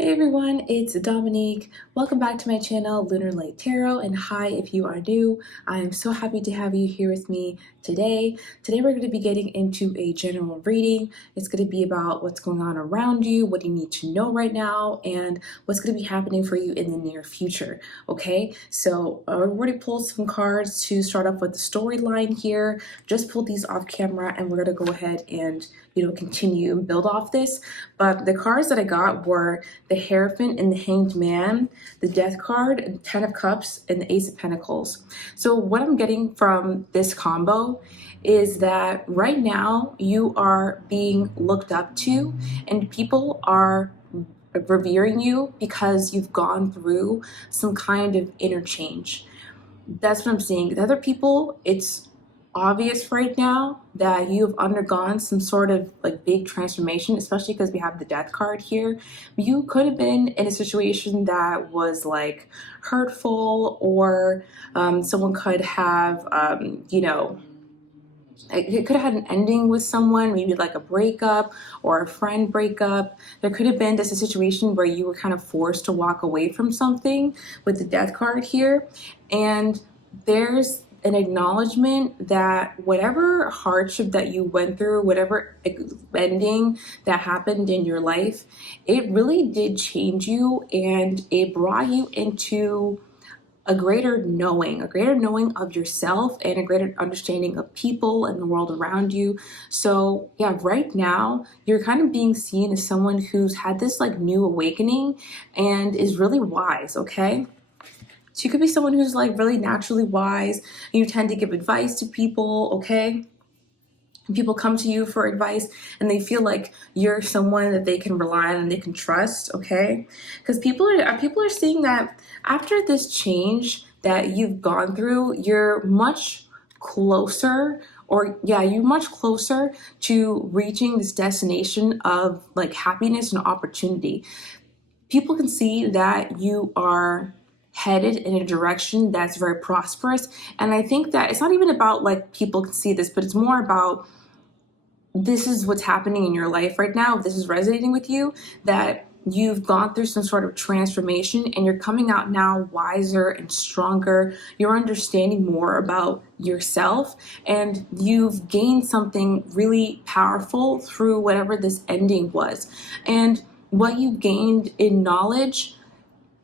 Hey everyone, it's Dominique. Welcome back to my channel, Lunar Tarot, and hi if you are new. I am so happy to have you here with me today. Today we're going to be getting into a general reading. It's going to be about what's going on around you, what you need to know right now, and what's going to be happening for you in the near future. Okay, so I already pulled some cards to start off with the storyline here. Just pulled these off camera, and we're going to go ahead and continue and build off this. But the cards that I got were the Hierophant and the Hanged Man, the Death card, and Ten of Cups, and the Ace of Pentacles. So what I'm getting from this combo is that right now you are being looked up to and people are revering you because you've gone through some kind of interchange. That's what I'm seeing. The other people, it's obvious right now that you have undergone some sort of like big transformation, especially because we have the Death card here. You could have been in a situation that was like hurtful, or someone could have it could have had an ending with someone, maybe like a breakup or a friend breakup. There could have been just a situation where you were kind of forced to walk away from something with the Death card here. And there's an acknowledgement that whatever hardship that you went through, whatever ending that happened in your life, it really did change you, and it brought you into a greater knowing of yourself and a greater understanding of people and the world around you. So yeah, right now you're kind of being seen as someone who's had this like new awakening and is really wise, okay? So you could be someone who's like really naturally wise, and you tend to give advice to people, okay? People come to you for advice and they feel like you're someone that they can rely on and they can trust, okay? Because people are seeing that after this change that you've gone through, you're much closer, you're much closer to reaching this destination of like happiness and opportunity. People can see that you are headed in a direction that's very prosperous. And I think that it's not even about like people can see this, but it's more about this is what's happening in your life right now. If this is resonating with you, that you've gone through some sort of transformation and you're coming out now wiser and stronger. You're understanding more about yourself, and you've gained something really powerful through whatever this ending was. And what you've gained in knowledge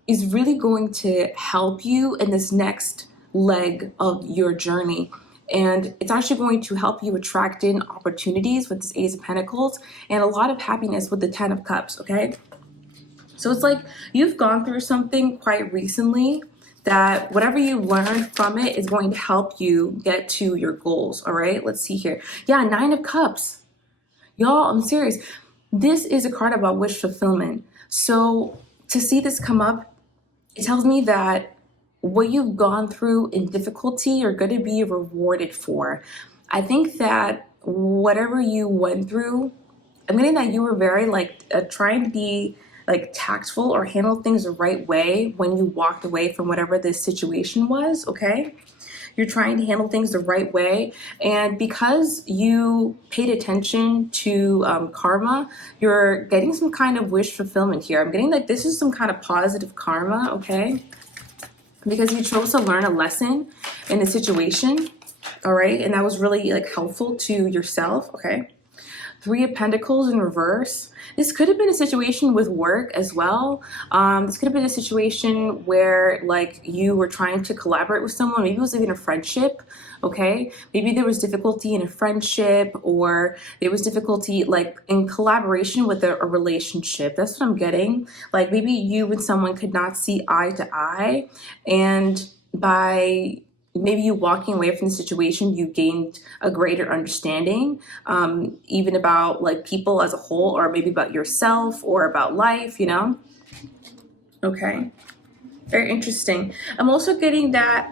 is really going to help you in this next leg of your journey. And it's actually going to help you attract in opportunities with this Ace of Pentacles and a lot of happiness with the Ten of Cups, okay? So it's like you've gone through something quite recently that whatever you learned from it is going to help you get to your goals, all right? Let's see here. Yeah, Nine of Cups. Y'all, I'm serious. This is a card about wish fulfillment. So to see this come up, it tells me that what you've gone through in difficulty, you're going to be rewarded for. I think that whatever you went through, I'm getting that you were very trying to be like tactful or handle things the right way when you walked away from whatever this situation was, okay? You're trying to handle things the right way. And because you paid attention to karma, you're getting some kind of wish fulfillment here. I'm getting that this is some kind of positive karma, okay? Because you chose to learn a lesson in the situation, all right? And that was really like helpful to yourself, okay? Three of Pentacles in reverse. This could have been a situation with work as well. This could have been a situation where like you were trying to collaborate with someone. Maybe it was even a friendship, okay? Maybe there was difficulty in a friendship, or there was difficulty like in collaboration with a relationship. That's what I'm getting. Like maybe you and someone could not see eye to eye, and by maybe you walking away from the situation, you gained a greater understanding, even about like people as a whole, or maybe about yourself or about life, you know? Okay, very interesting. I'm also getting that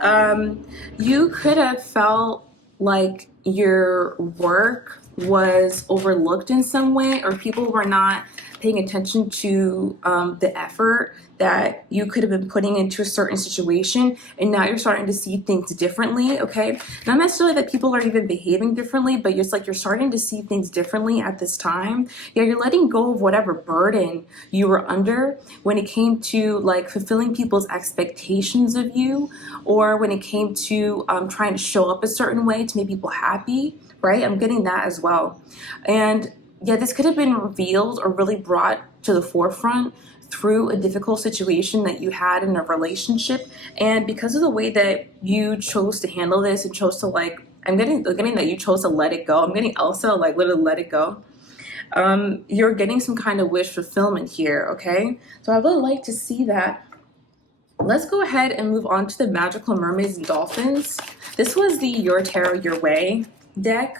you could have felt like your work was overlooked in some way, or people were not paying attention to the effort that you could have been putting into a certain situation, and now you're starting to see things differently, okay? Not necessarily that people are even behaving differently, but it's like you're starting to see things differently at this time. Yeah, you're letting go of whatever burden you were under when it came to like fulfilling people's expectations of you, or when it came to trying to show up a certain way to make people happy, right? I'm getting that as well. And yeah, this could have been revealed or really brought to the forefront through a difficult situation that you had in a relationship. And because of the way that you chose to handle this and chose to like, I'm getting that you chose to let it go. I'm getting Elsa, like literally let it go. You're getting some kind of wish fulfillment here, okay? So I would like to see that. Let's go ahead and move on to the Magical Mermaids and Dolphins. This was the Your Tarot Your Way deck.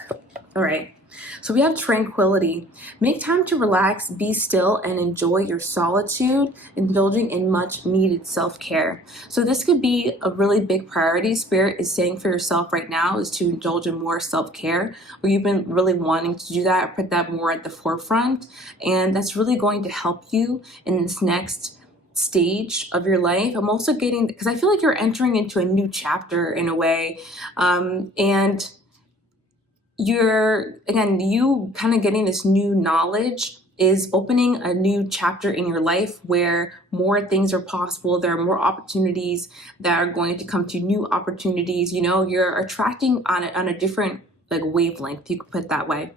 All right. So we have Tranquility. Make time to relax, be still, and enjoy your solitude, indulging in much needed self-care. So this could be a really big priority. Spirit is saying for yourself right now is to indulge in more self-care, where you've been really wanting to do that, put that more at the forefront. And that's really going to help you in this next stage of your life. I'm also getting, because I feel like you're entering into a new chapter in a way. And you kind of getting this new knowledge is opening a new chapter in your life where more things are possible. There are more opportunities that are going to come to new opportunities. You know, you're attracting on a different like wavelength, you could put it that way.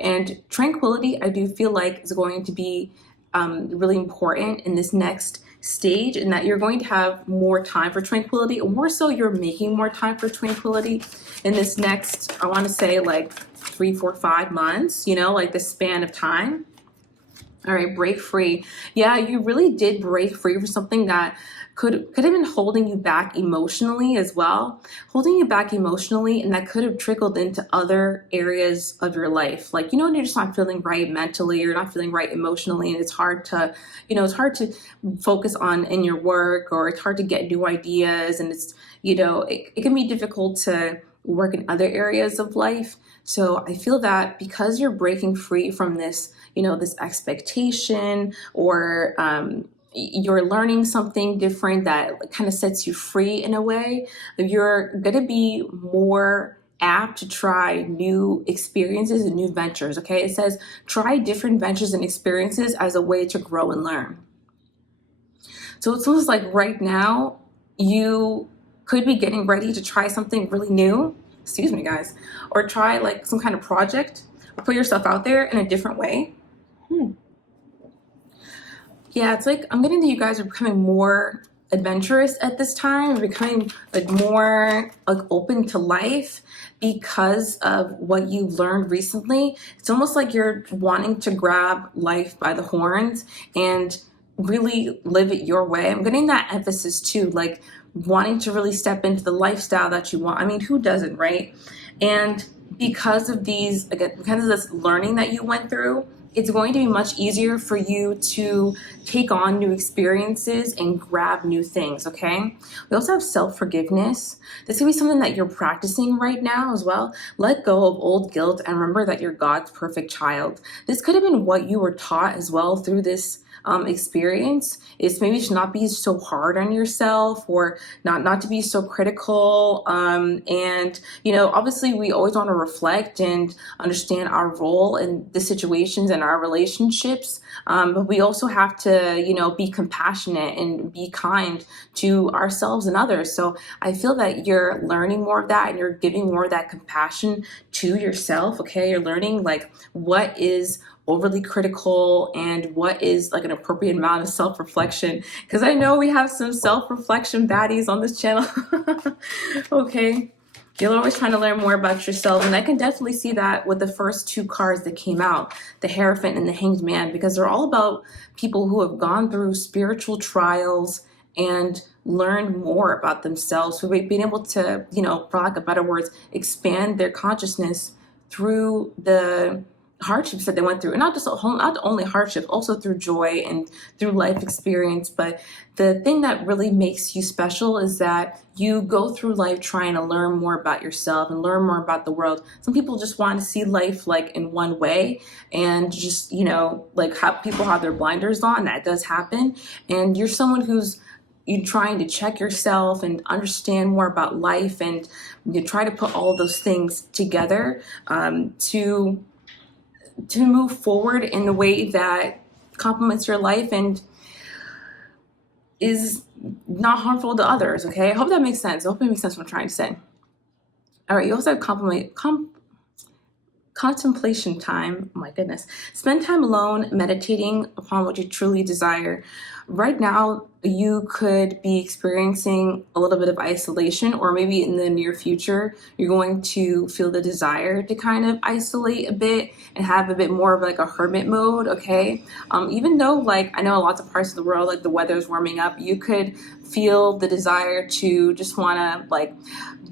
And tranquility, I do feel like is going to be really important in this next stage, and that you're going to have more time for tranquility, or more so you're making more time for tranquility in this next, I want to say like 3, 4, 5 months, you know, like the span of time. All right, break free. Yeah, you really did break free from something that could have been holding you back emotionally as well, holding you back emotionally, and that could have trickled into other areas of your life. Like, you know, you're just not feeling right mentally, you're not feeling right emotionally, and it's hard to, you know, it's hard to focus on in your work, or it's hard to get new ideas, and it's, you know, it can be difficult to work in other areas of life. So I feel that because you're breaking free from this, you know, this expectation, or you're learning something different that kind of sets you free in a way, you're going to be more apt to try new experiences and new ventures, okay? It says try different ventures and experiences as a way to grow and learn. So it's almost like right now you could be getting ready to try something really new, excuse me guys, or try like some kind of project, or put yourself out there in a different way. Yeah, it's like I'm getting that you guys are becoming more adventurous at this time, becoming like more like open to life because of what you learned recently. It's almost like you're wanting to grab life by the horns and really live it your way. I'm getting that emphasis too, like wanting to really step into the lifestyle that you want. I mean, who doesn't, right? And because of these, again, because of this learning that you went through, it's going to be much easier for you to take on new experiences and grab new things, okay? We also have self-forgiveness. This could be something that you're practicing right now as well. Let go of old guilt and remember that you're God's perfect child. This could have been what you were taught as well through this experience, is maybe to not be so hard on yourself, or not to be so critical. And, you know, obviously we always want to reflect and understand our role in the situations and our relationships. But we also have to, you know, be compassionate and be kind to ourselves and others. So I feel that you're learning more of that, and you're giving more of that compassion to yourself. Okay. You're learning like what is overly critical and what is like an appropriate amount of self-reflection, because I know we have some self-reflection baddies on this channel. Okay, you're always trying to learn more about yourself, and I can definitely see that with the first 2 cards that came out, the Hierophant and the Hanged Man, because they're all about people who have gone through spiritual trials and learned more about themselves, who have been able to, you know, for lack of better words, expand their consciousness through the hardships that they went through, and not only hardships, also through joy and through life experience. But the thing that really makes you special is that you go through life trying to learn more about yourself and learn more about the world. Some people just want to see life like in one way, and just, you know, like how people have their blinders on. That does happen. And you're someone who's, you're trying to check yourself and understand more about life, and you try to put all those things together to move forward in a way that complements your life and is not harmful to others. Okay, I hope that makes sense. I hope it makes sense what I'm trying to say. All right, you also have contemplation time. Oh my goodness. Spend time alone, meditating upon what you truly desire. Right now, you could be experiencing a little bit of isolation, or maybe in the near future, you're going to feel the desire to kind of isolate a bit and have a bit more of like a hermit mode, okay? Even though, like, I know lots of parts of the world, like the weather's warming up, you could feel the desire to just want to like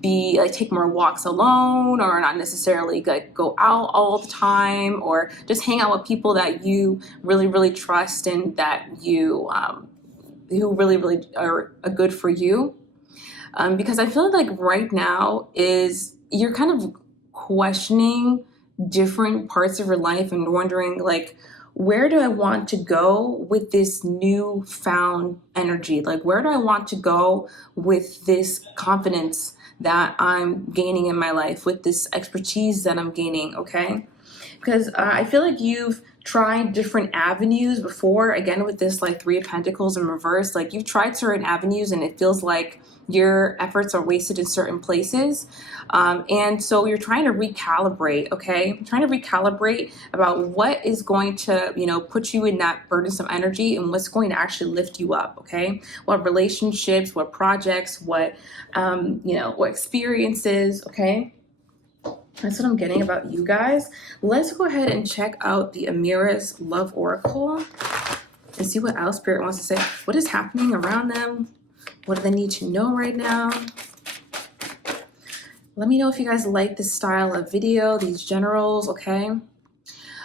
take more walks alone, or not necessarily like go out all the time, or just hang out with people that you really, really trust and that you who really, really are good for you. Because I feel like right now is you're kind of questioning different parts of your life and wondering like, where do I want to go with this newfound energy? Like, where do I want to go with this confidence that I'm gaining in my life, with this expertise that I'm gaining, okay? Because I feel like you've tried different avenues before, again, with this like Three of Pentacles in reverse. Like, you've tried certain avenues and it feels like your efforts are wasted in certain places. And so you're trying to recalibrate, okay? Trying to recalibrate about what is going to, you know, put you in that burdensome energy and what's going to actually lift you up, okay? What relationships, what projects, what, you know, what experiences, okay? That's what I'm getting about you guys. Let's go ahead and check out the Amira's Love Oracle and see what else Spirit wants to say. What is happening around them? What do they need to know right now? Let me know if you guys like this style of video, these generals, okay?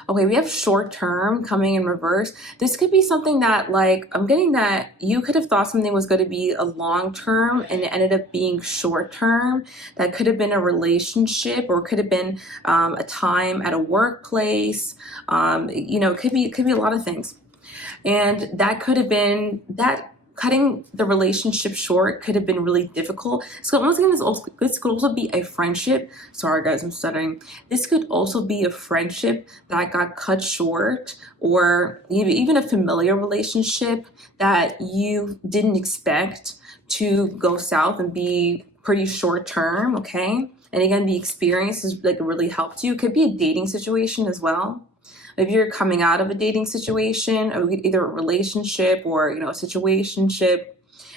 Okay, we have short term coming in reverse. This could be something that, like, I'm getting that you could have thought something was going to be a long term and it ended up being short term. That could have been a relationship, or could have been a time at a workplace. You know, it could be a lot of things. And that could have been that. Cutting the relationship short could have been really difficult. So once again, this could also be a friendship. Sorry guys, I'm stuttering. This could also be a friendship that got cut short, or even a familiar relationship that you didn't expect to go south and be pretty short term, okay? And again, the experience is like really helped you. It could be a dating situation as well. Maybe you're coming out of a dating situation, or either a relationship or, you know, a situationship,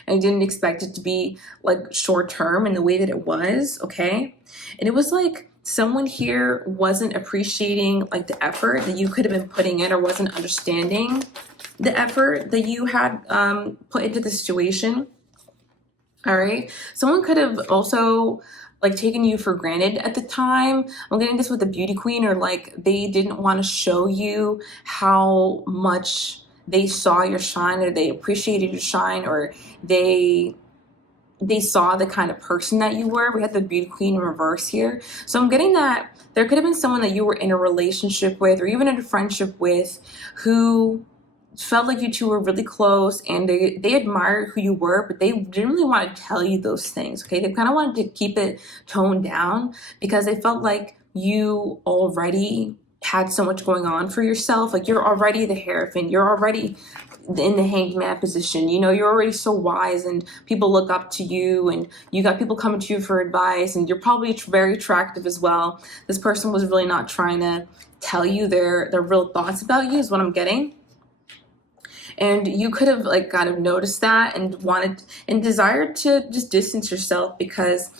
and you didn't expect it to be like short term in the way that it was, okay? And it was like someone here wasn't appreciating like the effort that you could have been putting in, or wasn't understanding the effort that you had put into the situation. All right, someone could have also like taken you for granted at the time. I'm getting this with the beauty queen, or like they didn't want to show you how much they saw your shine, or they appreciated your shine, or they saw the kind of person that you were. We had the beauty queen in reverse here. So I'm getting that there could have been someone that you were in a relationship with, or even in a friendship with, who felt like you two were really close, and they admired who you were, but they didn't really want to tell you those things, okay? They kind of wanted to keep it toned down because they felt like you already had so much going on for yourself. Like, you're already the Hierophant, you're already in the Hanged Man position, you know, you're already so wise and people look up to you, and you got people coming to you for advice, and you're probably very attractive as well. This person was really not trying to tell you their real thoughts about you, is what I'm getting. And you could have like kind of noticed that and wanted and desired to just distance yourself because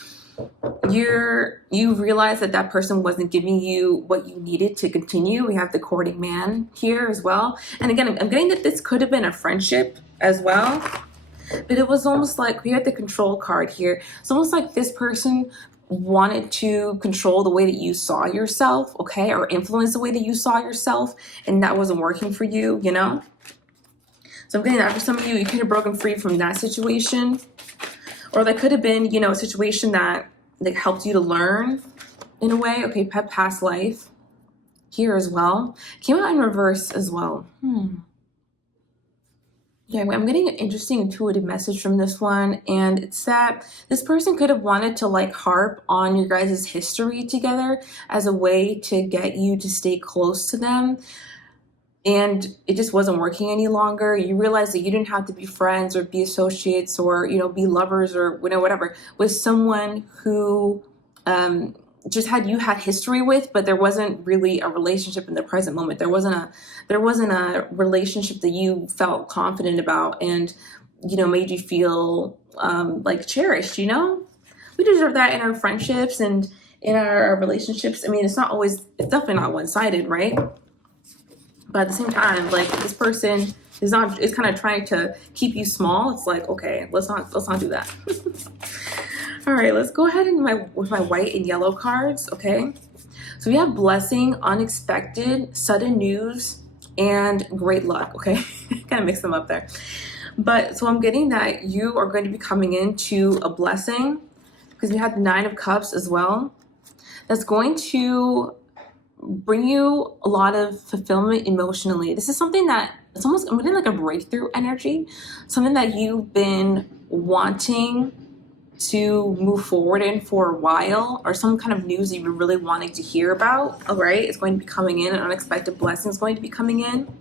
you realize that that person wasn't giving you what you needed to continue. We have the courting man here as well. And again, I'm getting that this could have been a friendship as well, but it was almost like we had the control card here. It's almost like this person wanted to control the way that you saw yourself, okay, or influence the way that you saw yourself, and that wasn't working for you, you know? So I'm getting that for some of you. You could have broken free from that situation, or that could have been, you know, a situation that like helped you to learn in a way. Okay, past life here as well. Came out in reverse as well. Yeah, I'm getting an interesting intuitive message from this one, and it's that this person could have wanted to like harp on your guys' history together as a way to get you to stay close to them, and it just wasn't working any longer. You realized that you didn't have to be friends or be associates or, you know, be lovers or, you know, whatever with someone who just had history with, but there wasn't really a relationship in the present moment. There wasn't a relationship that you felt confident about and, you know, made you feel like cherished. You know, we deserve that in our friendships and in our relationships. I mean, it's definitely not one-sided, right? But at the same time, like, this person is kind of trying to keep you small. It's like, okay, let's not do that. All right, let's go ahead with my white and yellow cards, okay? So we have blessing, unexpected, sudden news, and great luck, okay? Kind of mix them up there. But so I'm getting that you are going to be coming into a blessing, because we have the 9 of Cups as well. That's going to bring you a lot of fulfillment emotionally. This is something that I'm getting like a breakthrough energy, something that you've been wanting to move forward in for a while, or some kind of news that you've been really wanting to hear about. All right, it's going to be coming in. An unexpected blessing is going to be coming in,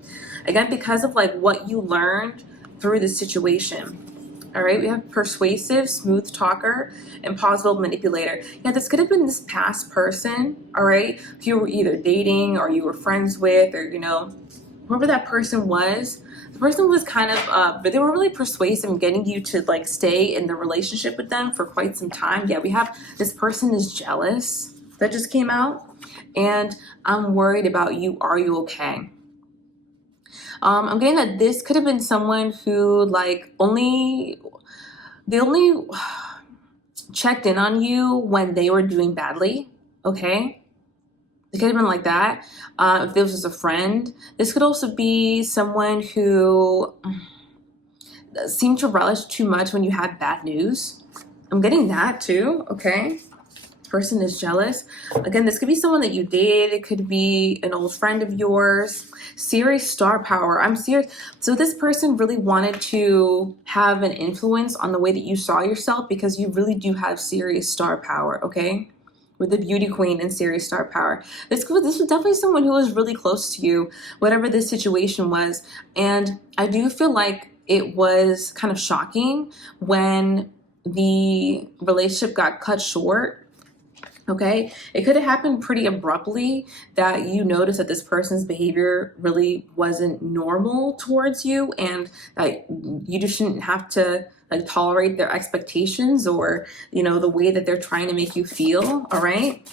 again, because of like what you learned through this situation. All right, we have persuasive, smooth talker, and positive manipulator. Yeah, this could have been this past person, all right, who you were either dating or you were friends with, or, you know, whoever that person was. The person was kind of, but they were really persuasive in getting you to like stay in the relationship with them for quite some time. Yeah, we have this person is jealous that just came out, and I'm worried about you. Are you okay? I'm getting that this could have been someone who like they only checked in on you when they were doing badly, okay? It could have been like that. If this was a friend, this could also be someone who seemed to relish too much when you had bad news. I'm getting that too, okay? This person is jealous. Again, this could be someone that you dated. It could be an old friend of yours. Serious star power. I'm serious. So this person really wanted to have an influence on the way that you saw yourself, because you really do have serious star power, okay? With the beauty queen and serious star power. This was definitely someone who was really close to you, whatever this situation was. And I do feel like it was kind of shocking when the relationship got cut short. Okay, it could have happened pretty abruptly, that you noticed that this person's behavior really wasn't normal towards you, and that you just shouldn't have to like tolerate their expectations or, you know, the way that they're trying to make you feel. All right.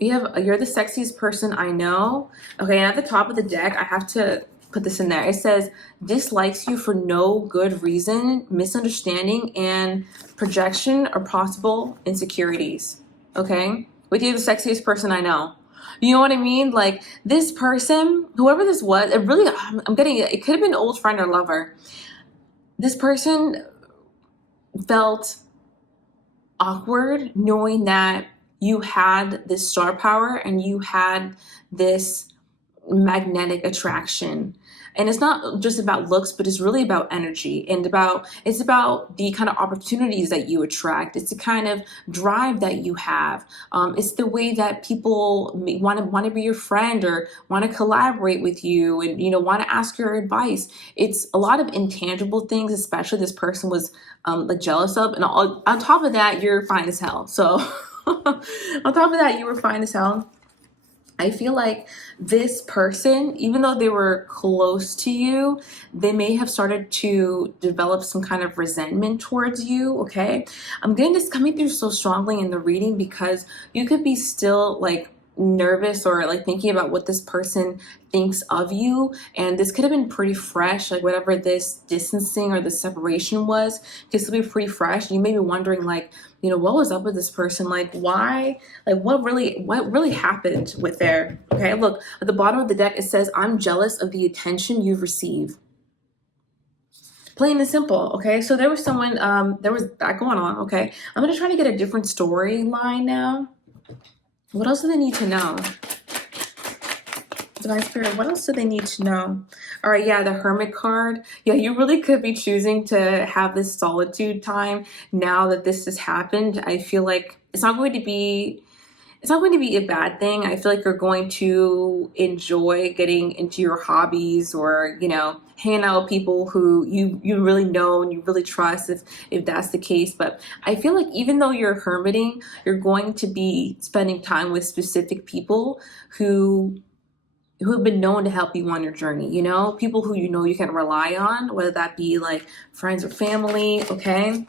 We have, you're the sexiest person I know. Okay, and at the top of the deck, I have to put this in there. It says, dislikes you for no good reason, misunderstanding, and projection or possible insecurities. Okay? With you, the sexiest person I know. You know what I mean? Like, this person, whoever this was, I'm getting it. It could have been an old friend or lover. This person felt awkward knowing that you had this star power and you had this magnetic attraction. And it's not just about looks, but it's really about energy, and it's about the kind of opportunities that you attract. It's the kind of drive that you have. It's the way that people want to be your friend or want to collaborate with you, and, you know, want to ask your advice. It's a lot of intangible things, especially this person was like jealous of. And on top of that, you're fine as hell. So on top of that, you were fine as hell. I feel like this person, even though they were close to you, they may have started to develop some kind of resentment towards you, okay? I'm getting this coming through so strongly in the reading, because you could be still like nervous or like thinking about what this person thinks of you, and this could have been pretty fresh, like whatever this distancing or the separation was could still be pretty fresh. You may be wondering, like, what was up with this person, like why, like what really happened with there. Okay, look at the bottom of the deck, it says, I'm jealous of the attention you receive. Plain and simple. Okay, so there was someone, there was that going on. Okay, I'm gonna try to get a different storyline now. What else do they need to know? Divine Spirit, what else do they need to know? All right, yeah, the Hermit card. Yeah, you really could be choosing to have this solitude time now that this has happened. I feel like it's not going to be a bad thing. I feel like you're going to enjoy getting into your hobbies, or hanging out with people who you really know and you really trust, if that's the case. But I feel like even though you're hermiting, you're going to be spending time with specific people who have been known to help you on your journey, people who you can rely on, whether that be like friends or family. Okay,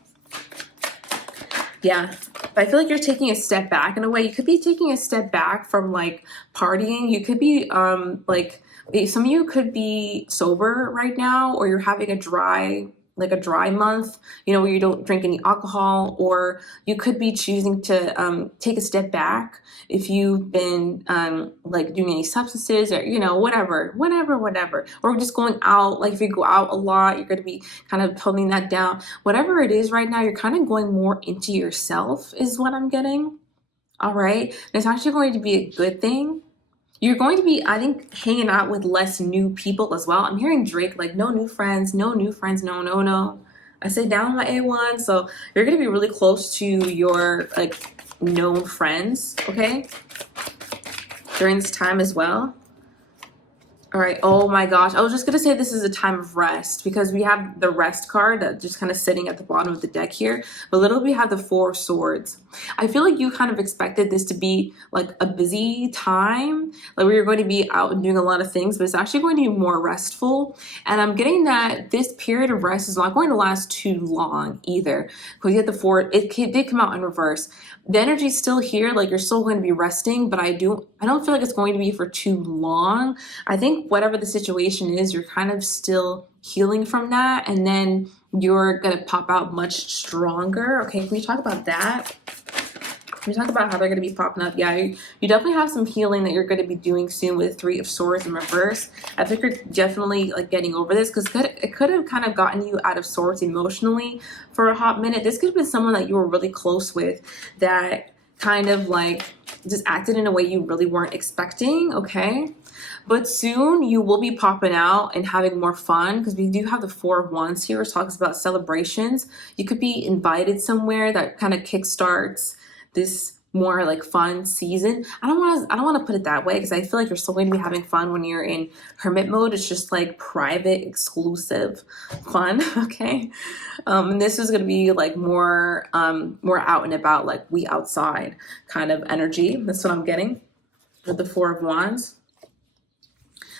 yeah. I feel like you're taking a step back in a way. You could be taking a step back from like partying. You could be like, some of you could be sober right now, or you're having a dry month, where you don't drink any alcohol, or you could be choosing to take a step back if you've been like doing any substances, or whatever, or just going out. Like if you go out a lot, you're going to be kind of toning that down. Whatever it is right now, you're kind of going more into yourself is what I'm getting. All right, and it's actually going to be a good thing. You're going to be, I think, hanging out with less new people as well. I'm hearing Drake, like, no new friends, no. I say down my A1. So you're going to be really close to your, like, known friends, okay, during this time as well. All right. Oh my gosh. I was just going to say this is a time of rest, because we have the rest card that just kind of sitting at the bottom of the deck here. But literally we have the Four of Swords. I feel like you kind of expected this to be like a busy time, like where you're going to be out and doing a lot of things, but it's actually going to be more restful. And I'm getting that this period of rest is not going to last too long either, because you had the Four, it did come out in reverse. The energy's still here, like you're still going to be resting, but I don't feel like it's going to be for too long. I think whatever the situation is, you're kind of still healing from that, and then you're gonna pop out much stronger. Okay, can we talk about that? Can we talk about how they're gonna be popping up? Yeah, you definitely have some healing that you're gonna be doing soon with Three of Swords in reverse. I think you're definitely like getting over this, because it could have kind of gotten you out of sorts emotionally for a hot minute. This could have been someone that you were really close with that kind of like just acted in a way you really weren't expecting. Okay, but soon you will be popping out and having more fun, because we do have the Four of Wands here, which talks about celebrations. You could be invited somewhere that kind of kickstarts this more like fun season. I don't want to put it that way, because I feel like you're still going to be having fun when you're in hermit mode. It's just like private, exclusive fun. Okay, and this is going to be like more out and about, like we outside kind of energy. That's what I'm getting with the Four of Wands.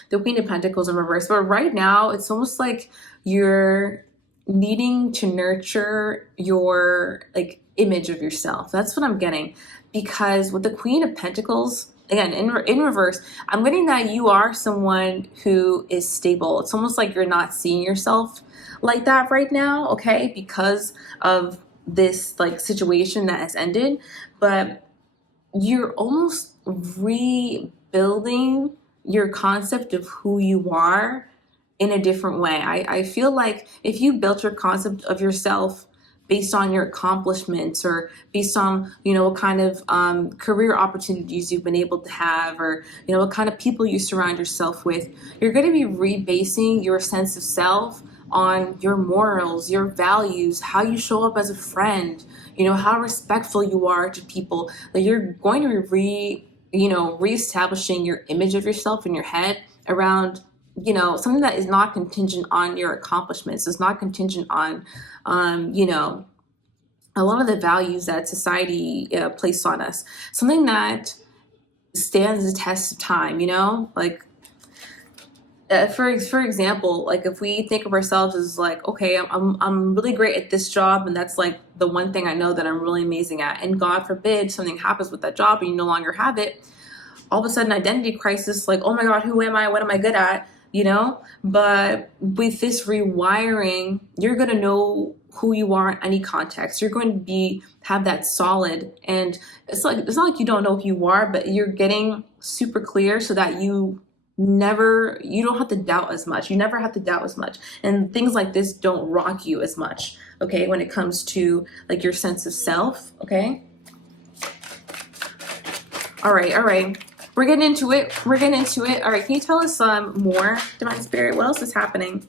The Queen of Pentacles in reverse. But right now, it's almost like you're needing to nurture your like image of yourself. That's what I'm getting. Because with the Queen of Pentacles, again, in reverse, I'm getting that you are someone who is stable. It's almost like you're not seeing yourself like that right now, okay, because of this like situation that has ended. But you're almost rebuilding your concept of who you are in a different way. I feel like if you built your concept of yourself based on your accomplishments, or based on, what kind of career opportunities you've been able to have, or, what kind of people you surround yourself with, you're going to be rebasing your sense of self on your morals, your values, how you show up as a friend, how respectful you are to people. That you're going to be reestablishing your image of yourself in your head around, something that is not contingent on your accomplishments. It's not contingent on, a lot of the values that society placed on us. Something that stands the test of time, like, for example, like if we think of ourselves as like, okay, I'm really great at this job, and that's like the one thing I know that I'm really amazing at, and God forbid something happens with that job and you no longer have it. all of a sudden identity crisis, like, oh my God, who am I? What am I good at? You know? But with this rewiring, you're going to know who you are in any context. You're going to have that solid, and it's not like you don't know who you are, but you're getting super clear so that you don't have to doubt as much. You never have to doubt as much. And things like this don't rock you as much, okay, when it comes to like your sense of self, okay? All right. We're getting into it. All right, can you tell us more, Divine Spirit? What else is happening?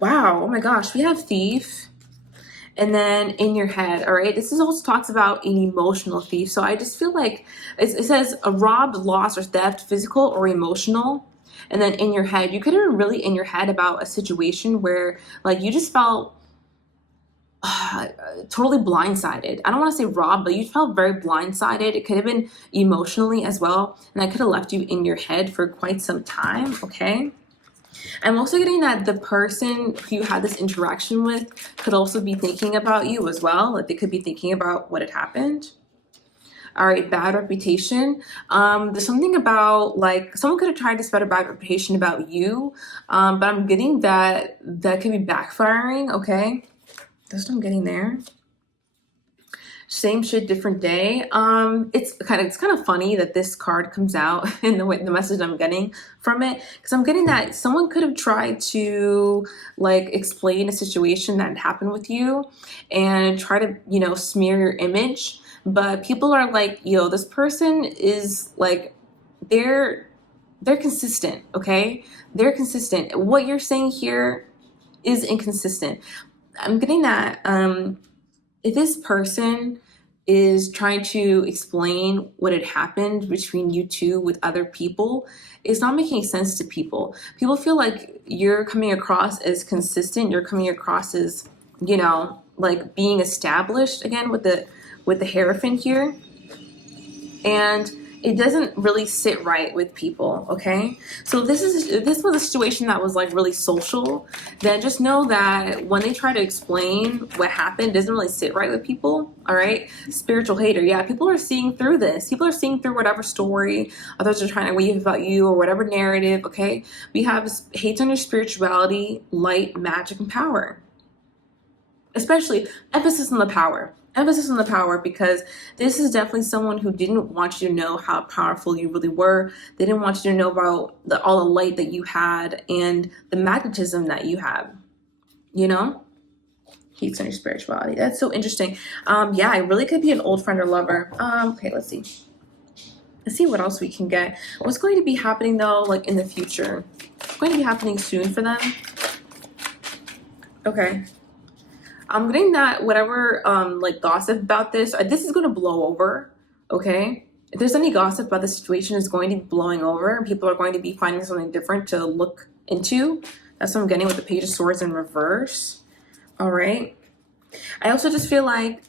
Wow, oh my gosh, we have thief. And then in your head, all right, this is also talks about an emotional thief. So I just feel like it says a robbed, loss, or theft, physical or emotional. And then in your head, you could have been really in your head about a situation where like you just felt totally blindsided. I don't want to say robbed, but you felt very blindsided. It could have been emotionally as well. And that could have left you in your head for quite some time, okay? I'm also getting that the person who you had this interaction with could also be thinking about you as well. Like they could be thinking about what had happened. All right, bad reputation. There's something about like someone could have tried to spread a bad reputation about you, but I'm getting that could be backfiring, okay? That's what I'm getting there. Same shit, different day. It's kind of funny that this card comes out in the message I'm getting from it, because I'm getting that someone could have tried to like explain a situation that happened with you and try to, you know, smear your image, but people are like, yo, this person is like, they're consistent, okay? They're consistent. What you're saying here is inconsistent. I'm getting that if this person is trying to explain what had happened between you two with other people, it's not making sense to people. People feel like you're coming across as consistent. You're coming across as, you know, like being established again with the Hierophant here. And it doesn't really sit right with people, okay? So this was a situation that was like really social, then just know that when they try to explain what happened, it doesn't really sit right with people, all right? Spiritual hater, yeah, people are seeing through this. People are seeing through whatever story others are trying to weave about you or whatever narrative, okay? We have hates on your spirituality, light, magic, and power. Especially emphasis on the power. Emphasis on the power, because this is definitely someone who didn't want you to know how powerful you really were. They didn't want you to know about all the light that you had and the magnetism that you have, you know? Heats on your spirituality. That's so interesting. Yeah, it really could be an old friend or lover. Okay, let's see. Let's see what else we can get. What's going to be happening though, like in the future? What's going to be happening soon for them? Okay. I'm getting that whatever like gossip about this is going to blow over, okay? If there's any gossip about the situation, is going to be blowing over, and people are going to be finding something different to look into. That's what I'm getting with the Page of Swords in reverse. All right. I also just feel like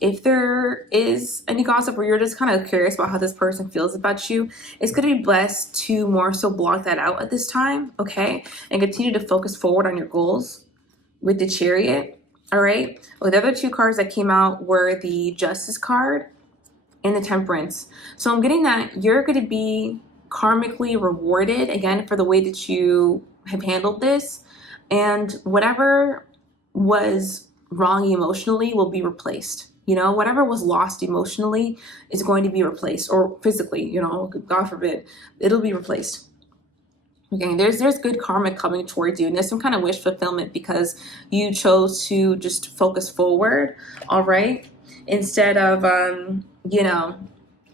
if there is any gossip where you're just kind of curious about how this person feels about you, it's going to be best to more so block that out at this time, okay? And continue to focus forward on your goals with the Chariot. All right. Well, the other two cards that came out were the Justice card and the Temperance. So I'm getting that you're going to be karmically rewarded again for the way that you have handled this, and whatever was wrong emotionally will be replaced. You know, whatever was lost emotionally is going to be replaced, or physically, you know, God forbid, it'll be replaced. Okay, there's good karma coming towards you, and there's some kind of wish fulfillment because you chose to just focus forward, all right? Instead of, you know,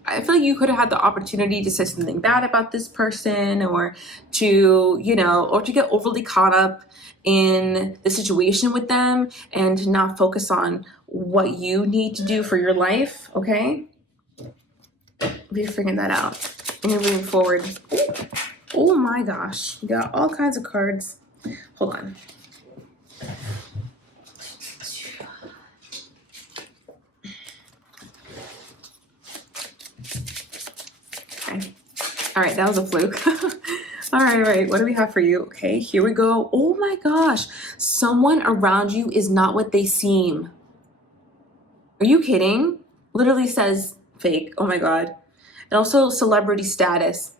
I feel like you could have had the opportunity to say something bad about this person, or to, you know, or to get overly caught up in the situation with them and to not focus on what you need to do for your life, okay? We're figuring that out and you're moving forward. Oh my gosh, we got all kinds of cards. Hold on. Okay. All right, that was a fluke. All right. What do we have for you? Okay, here we go. Oh my gosh. Someone around you is not what they seem. Are you kidding? Literally says fake. Oh my God. And also celebrity status.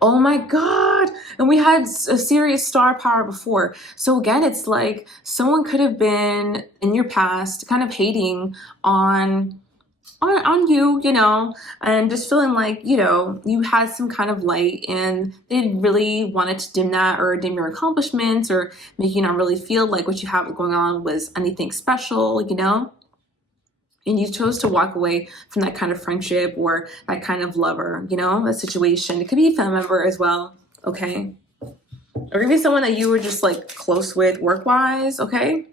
Oh my God. And we had a serious star power before. So again, it's like someone could have been in your past kind of hating on you, you know, and just feeling like, you know, you had some kind of light and they really wanted to dim that or dim your accomplishments or make you not really feel like what you have going on was anything special, you know? And you chose to walk away from that kind of friendship or that kind of lover, you know, that situation. It could be a family member as well, okay? Or maybe someone that you were just like close with work-wise, okay?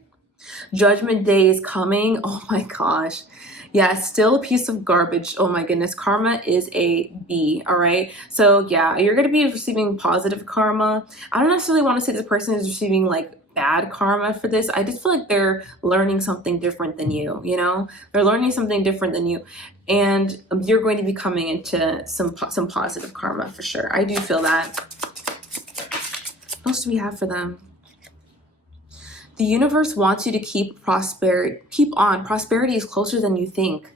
Judgment Day is coming. Oh my gosh. Yeah, still a piece of garbage. Oh my goodness. Karma is a B, all right? So yeah, you're going to be receiving positive karma. I don't necessarily want to say this person is receiving like bad karma for this. I just feel like they're learning something different than you, you know? They're learning something different than you. And you're going to be coming into some positive karma for sure. I do feel that. What else do we have for them? The universe wants you to keep on. Prosperity is closer than you think.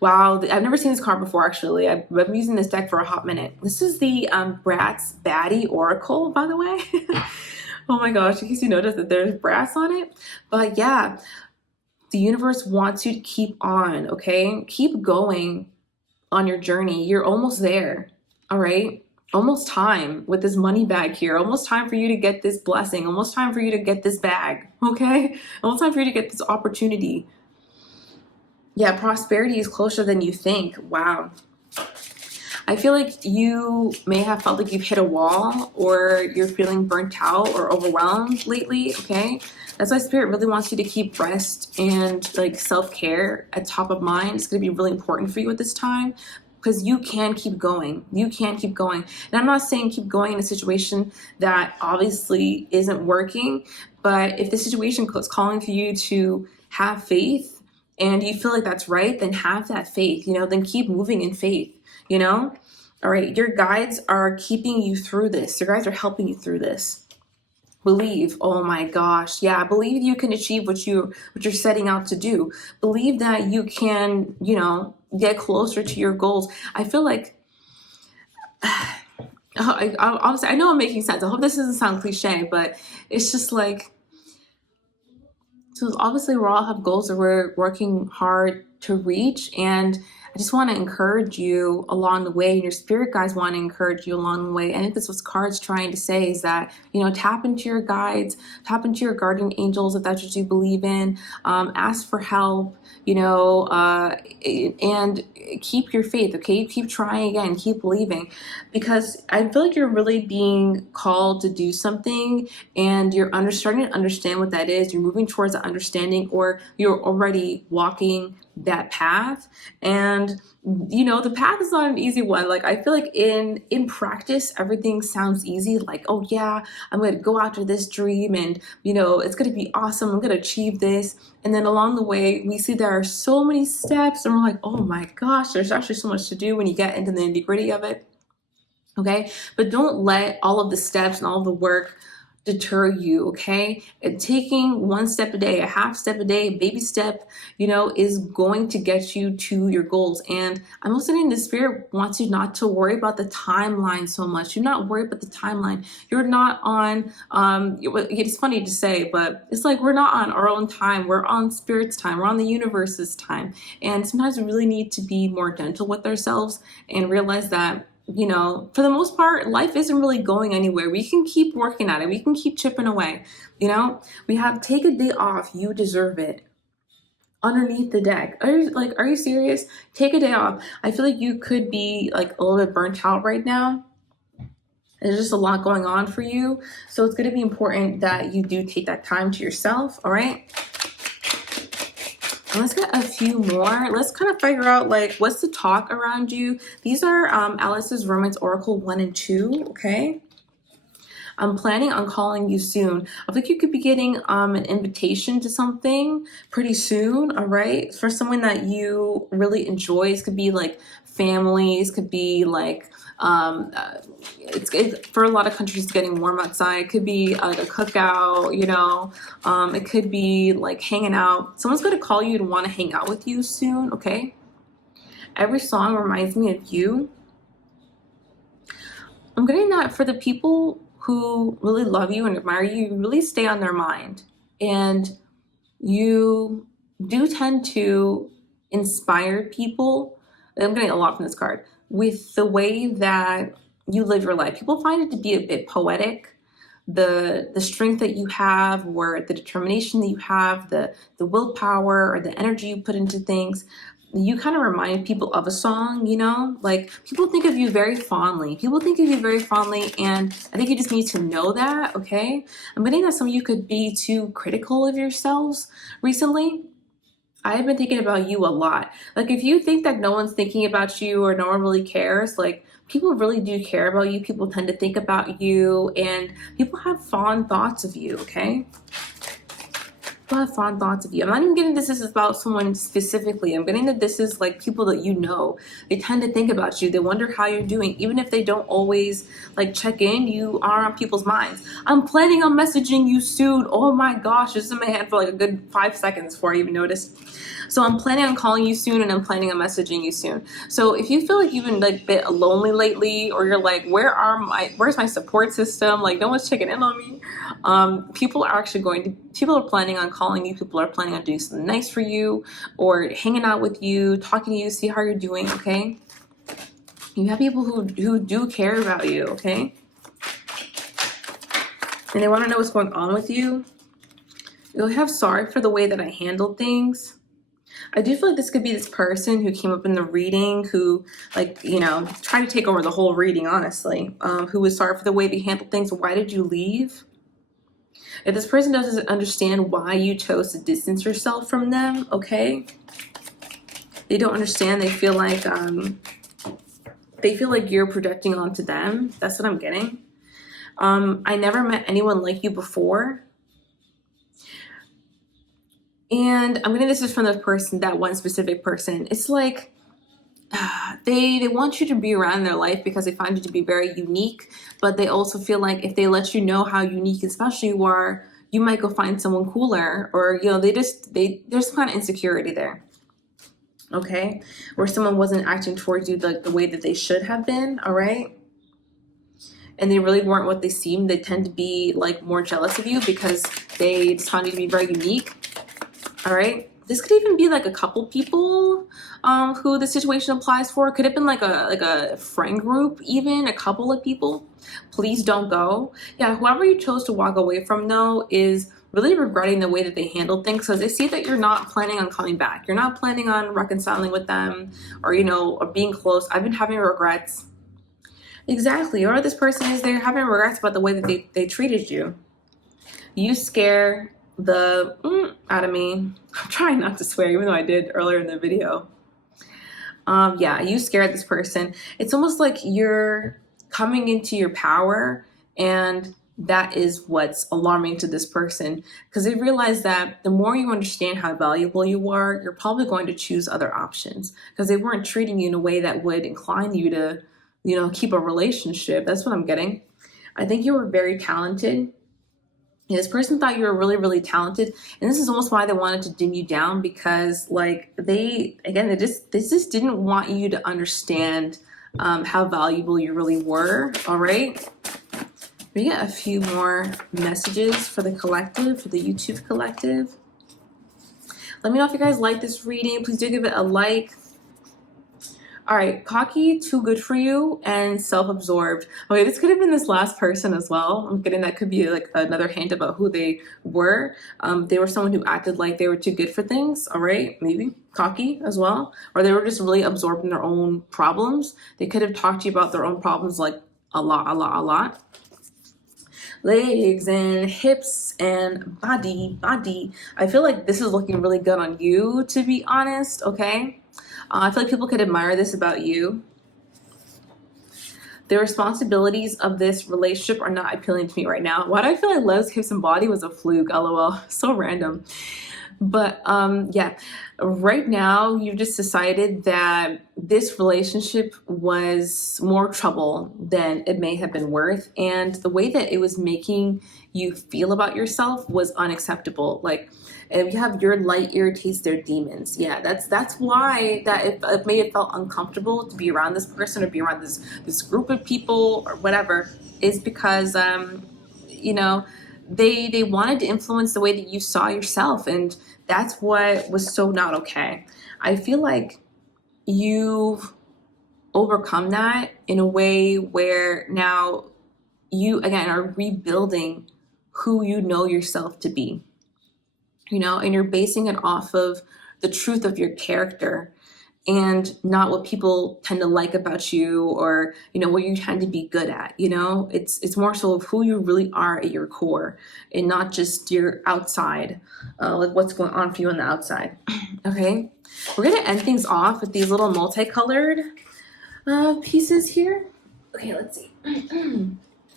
Wow, I've never seen this card before, actually. I've been using this deck for a hot minute. This is the Bratz Baddie Oracle, by the way. Oh my gosh, in case you noticed that there's brass on it. But yeah, the universe wants you to keep on, okay? Keep going on your journey. You're almost there, all right? Almost time with this money bag here. Almost time for you to get this blessing. Almost time for you to get this bag, okay? Almost time for you to get this opportunity. Yeah, prosperity is closer than you think. Wow. I feel like you may have felt like you've hit a wall or you're feeling burnt out or overwhelmed lately, okay? That's why Spirit really wants you to keep rest and like self-care at top of mind. It's going to be really important for you at this time because you can keep going. You can keep going. And I'm not saying keep going in a situation that obviously isn't working, but if the situation is calling for you to have faith and you feel like that's right, then have that faith, you know, then keep moving in faith, you know? All right, your guides are keeping you through this. Your guides are helping you through this. Believe, oh my gosh, yeah, believe you can achieve what you're setting out to do. Believe that you can, you know, get closer to your goals. I feel like, honestly, I know I'm making sense. I hope this doesn't sound cliche, but it's just like, so obviously we all have goals that we're working hard to reach, and I just want to encourage you along the way, and your spirit guides want to encourage you along the way. And I think that's what card's trying to say is that, you know, tap into your guides, tap into your guardian angels if that's what you believe in, ask for help, you know, and keep your faith, okay? Keep trying again, keep believing, because I feel like you're really being called to do something and you're starting to understand what that is. You're moving towards that understanding, or you're already walking that path. And you know, the path is not an easy one. Like I feel like in practice everything sounds easy, like, oh yeah, I'm going to go after this dream and you know it's going to be awesome, I'm going to achieve this. And then along the way we see there are so many steps and we're like, oh my gosh, there's actually so much to do when you get into the nitty-gritty of it. Okay, but don't let all of the steps and all of the work deter you, okay? And taking one step a day, a half step a day, a baby step, you know, is going to get you to your goals. And I'm also saying the spirit wants you not to worry about the timeline so much. You're not worried about the timeline. You're not on, it's funny to say, but it's like we're not on our own time. We're on spirit's time. We're on the universe's time. And sometimes we really need to be more gentle with ourselves and realize that, you know, for the most part, life isn't really going anywhere. We can keep working at it. We can keep chipping away. You know, we have take a day off. You deserve it. Underneath the deck. Are you serious? Take a day off. I feel like you could be like a little bit burnt out right now. There's just a lot going on for you. So it's going to be important that you do take that time to yourself. All right. And let's get a few more. Let's kind of figure out like what's the talk around you. These are Alice's Romance Oracle 1 and 2, okay? I'm planning on calling you soon. I think you could be getting an invitation to something pretty soon, all right? For someone that you really enjoy. It could be like families, could be like, for a lot of countries it's getting warm outside. It could be like a cookout, you know. It could be like hanging out. Someone's going to call you and want to hang out with you soon, okay? Every song reminds me of you. I'm getting that for the people who really love you and admire you, you really stay on their mind. And you do tend to inspire people. I'm getting a lot from this card with the way that you live your life. People find it to be a bit poetic. The strength that you have, or the determination that you have, the willpower or the energy you put into things, you kind of remind people of a song, you know? Like, people think of you very fondly. People think of you very fondly, and I think you just need to know that, okay? I'm getting that some of you could be too critical of yourselves recently. I've been thinking about you a lot. Like, if you think that no one's thinking about you or no one really cares, like, people really do care about you. People tend to think about you, and people have fond thoughts of you, okay? People have fond thoughts of you. I'm not even getting this is about someone specifically. I'm getting that this is like people that you know. They tend to think about you. They wonder how you're doing. Even if they don't always like check in, you are on people's minds. I'm planning on messaging you soon. Oh my gosh, this is in my hand for like a good 5 seconds before I even noticed. So I'm planning on calling you soon, and I'm planning on messaging you soon. So if you feel like you've been like a bit lonely lately, or you're like, where's my support system? Like, no one's checking in on me. People are planning on calling you. People are planning on doing something nice for you, or hanging out with you, talking to you, see how you're doing, okay? You have people who do care about you, okay? And they want to know what's going on with you. You'll have sorry for the way that I handled things. I do feel like this could be this person who came up in the reading who, like, you know, tried to take over the whole reading, honestly, who was sorry for the way they handled things. Why did you leave? If this person doesn't understand why you chose to distance yourself from them, okay? They don't understand. They feel like you're projecting onto them. That's what I'm getting. I never met anyone like you before. And I'm getting this is from the person, that one specific person. It's like they want you to be around in their life because they find you to be very unique, but they also feel like if they let you know how unique and special you are, you might go find someone cooler, or, you know, there's some kind of insecurity there, okay? Where someone wasn't acting towards you like the way that they should have been, all right? And they really weren't what they seemed. They tend to be like more jealous of you because they just found you to be very unique. All right, this could even be like a couple people who the situation applies for. Could have been like a friend group, even a couple of people. Please don't go. Yeah, whoever you chose to walk away from, though, is really regretting the way that they handled things, because they see that you're not planning on coming back. You're not planning on reconciling with them, or, you know, or being close. I've been having regrets. Exactly. Or this person is, they're having regrets about the way that they treated you. You scare the out of me. I'm trying not to swear, even though I did earlier in the video. Yeah, you scared this person. It's almost like you're coming into your power, and that is what's alarming to this person, because they realize that the more you understand how valuable you are, you're probably going to choose other options, because they weren't treating you in a way that would incline you to, you know, keep a relationship. That's what I'm getting. I think you were very talented. And this person thought you were really, really talented. And this is almost why they wanted to dim you down, because like they just didn't want you to understand how valuable you really were. All right. We get a few more messages for the collective, for the YouTube collective. Let me know if you guys like this reading. Please do give it a like. All right, cocky, too good for you, and self-absorbed. Okay, this could have been this last person as well. I'm getting that could be like another hint about who they were. They were someone who acted like they were too good for things, all right? Maybe cocky as well. Or they were just really absorbed in their own problems. They could have talked to you about their own problems like a lot. Legs and hips and body. I feel like this is looking really good on you, to be honest, okay? I feel like people could admire this about you. The responsibilities of this relationship are not appealing to me right now. Why do I feel like legs, hips, and body was a fluke? LOL. So random. But yeah, right now you've just decided that this relationship was more trouble than it may have been worth, and the way that it was making you feel about yourself was unacceptable. Like, if you have your light irritates their demons, yeah, that's why that it made it felt uncomfortable to be around this person or be around this group of people or whatever, is because you know, they wanted to influence the way that you saw yourself, and that's what was so not okay. I feel like you've overcome that in a way where now you again are rebuilding who you know yourself to be, and you're basing it off of the truth of your character and not what people tend to like about you, or what you tend to be good at. It's more so of who you really are at your core, and not just your outside, like what's going on for you on the outside. Okay, we're gonna end things off with these little multicolored pieces here. Okay, let's see.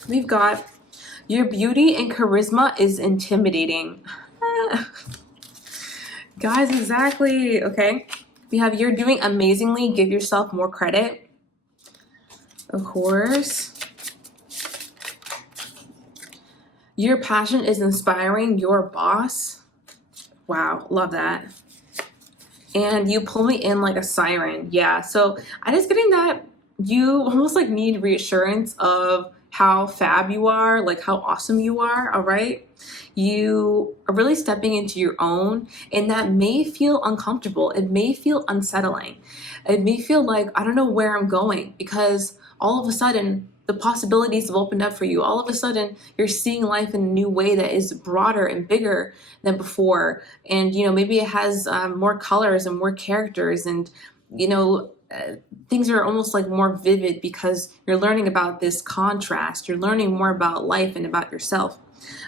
We've got, your beauty and charisma is intimidating. Guys, exactly. Okay, we have, you're doing amazingly, give yourself more credit. Of course. Your passion is inspiring your boss. Wow, love that. And you pull me in like a siren. Yeah, so I'm just getting that you almost like need reassurance of how fab you are, like how awesome you are, all right? You are really stepping into your own, and that may feel uncomfortable. It may feel unsettling. It may feel like, I don't know where I'm going, because all of a sudden, the possibilities have opened up for you. All of a sudden, you're seeing life in a new way that is broader and bigger than before. And, maybe it has more colors and more characters, and, things are almost like more vivid because you're learning about this contrast. You're learning more about life and about yourself.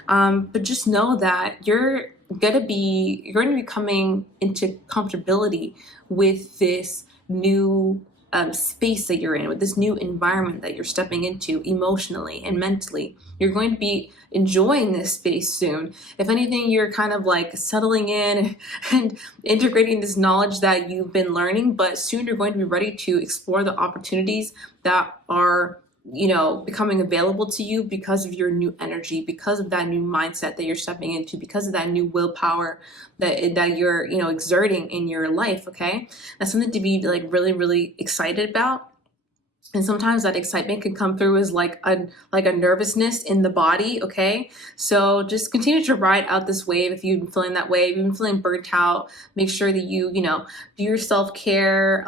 But just know that you're going to be coming into comfortability with this new space that you're in, with this new environment that you're stepping into emotionally and mentally. You're going to be enjoying this space soon. If anything, you're kind of like settling in and integrating this knowledge that you've been learning, but soon you're going to be ready to explore the opportunities that are becoming available to you because of your new energy, because of that new mindset that you're stepping into, because of that new willpower that you're exerting in your life. Okay, that's something to be like really, really excited about. And sometimes that excitement can come through as like a nervousness in the body. Okay, so just continue to ride out this wave. If you've been feeling that way, if you've been feeling burnt out, make sure that you do your self-care.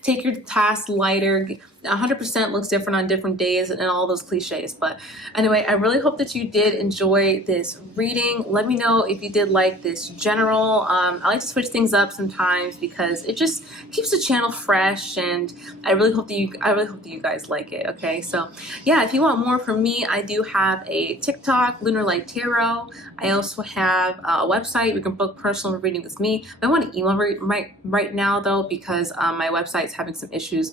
Take your tasks lighter. 100% looks different on different days, and all those cliches. But anyway, I really hope that you did enjoy this reading. Let me know if you did like this general. I like to switch things up sometimes because it just keeps the channel fresh, and I really hope that you guys like it. Okay, so yeah, if you want more from me, I do have a TikTok, Lunar Light Tarot. I also have a website. You can book personal reading with me. I want to email right now though, because my website's having some issues.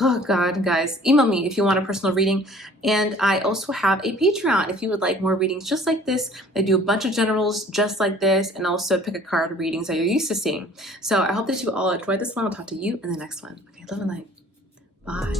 Oh God, guys, email me if you want a personal reading. And I also have a Patreon if you would like more readings just like this. I do a bunch of generals just like this, and also pick a card readings that you're used to seeing. So I hope that you all enjoyed this one. I'll talk to you in the next one. Okay, love and light. Bye.